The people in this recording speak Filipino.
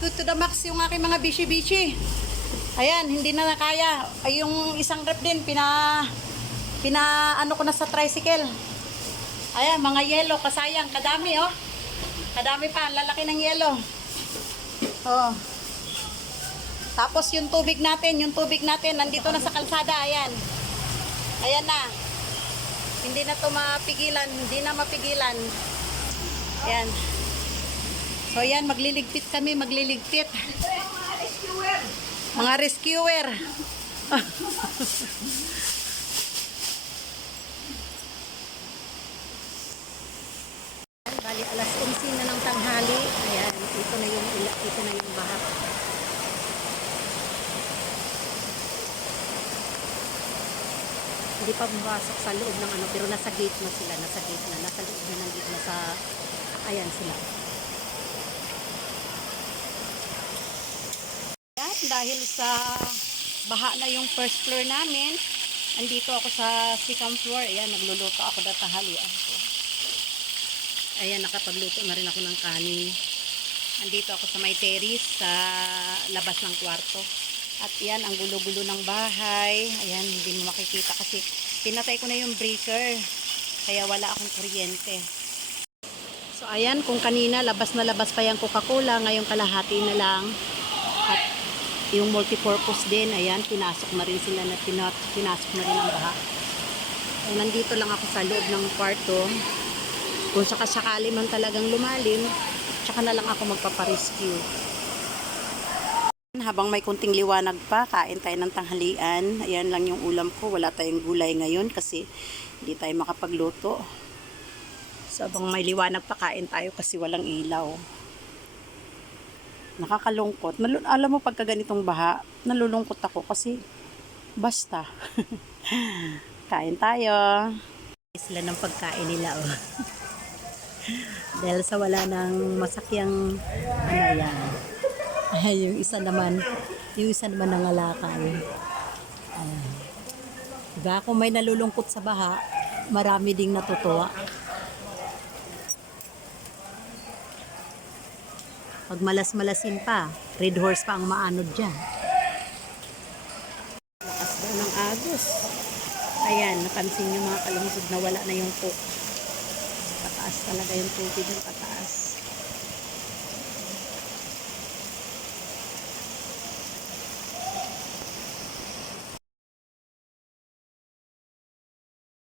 good to the max yung aking mga bishi-bishi. Ayan, hindi na nakaya. Ay, yung isang rep din, ano ko na sa tricycle. Ayan, mga yelo, kasayang, kadami oh. Kadami pa, ang lalaki ng yelo. Oh. Tapos yung tubig natin, nandito na sa kalsada, ayan. Ayan na. Hindi na to mapigilan, hindi na mapigilan. Ayan. So ayan, magliligpit kami, magliligpit. Mga rescuer. Bali, alas 11 na ng tanghali. Ayan, ito na yung baha. Hindi pa bumasok sa loob ng ano, pero nasa gate na sila, nasa loob na ng gate na sa, ayan sila. Ayan, dahil sa baha na yung first floor namin, andito ako sa second floor. Ayan, nagluluto ako na tanghalian ko. Ayan, nakapagluto na rin ako ng kanin. Andito ako sa may terrace, sa labas ng kwarto. At yan, ang gulo-gulo ng bahay. Ayan, hindi mo makikita kasi pinatay ko na yung breaker. Kaya wala akong kuryente. So ayan, kung kanina labas na labas pa yung Coca-Cola, ngayong kalahati na lang. At yung multipurpose din, ayan, pinasok na rin sila na pinasok na rin ang baha. So, nandito lang ako sa loob ng kwarto. Kung sakasakali man talagang lumalim, tsaka na lang ako magpaparescue. Habang may kunting liwanag pa, kain tayo ng tanghalian. Ayan lang yung ulam ko. Wala tayong gulay ngayon kasi hindi tayo makapagluto. So habang may liwanag pa, kain tayo kasi walang ilaw. Nakakalungkot. Alam mo, pagka ganitong baha, nalulungkot ako kasi basta. Kain tayo. Sila ng pagkain nila, oh. Dahil sa wala ng masakyang ano yan. Ay, yung isa naman nangalakal. Diba, kung may nalulungkot sa baha, marami ding natutuwa. Pag malas-malasin pa, red horse pa ang maanod dyan. Lakas daw ng agos. Ayan, napansin yung mga kalungsod na wala na yung cook. Pataas talaga yung tubig ng pataas.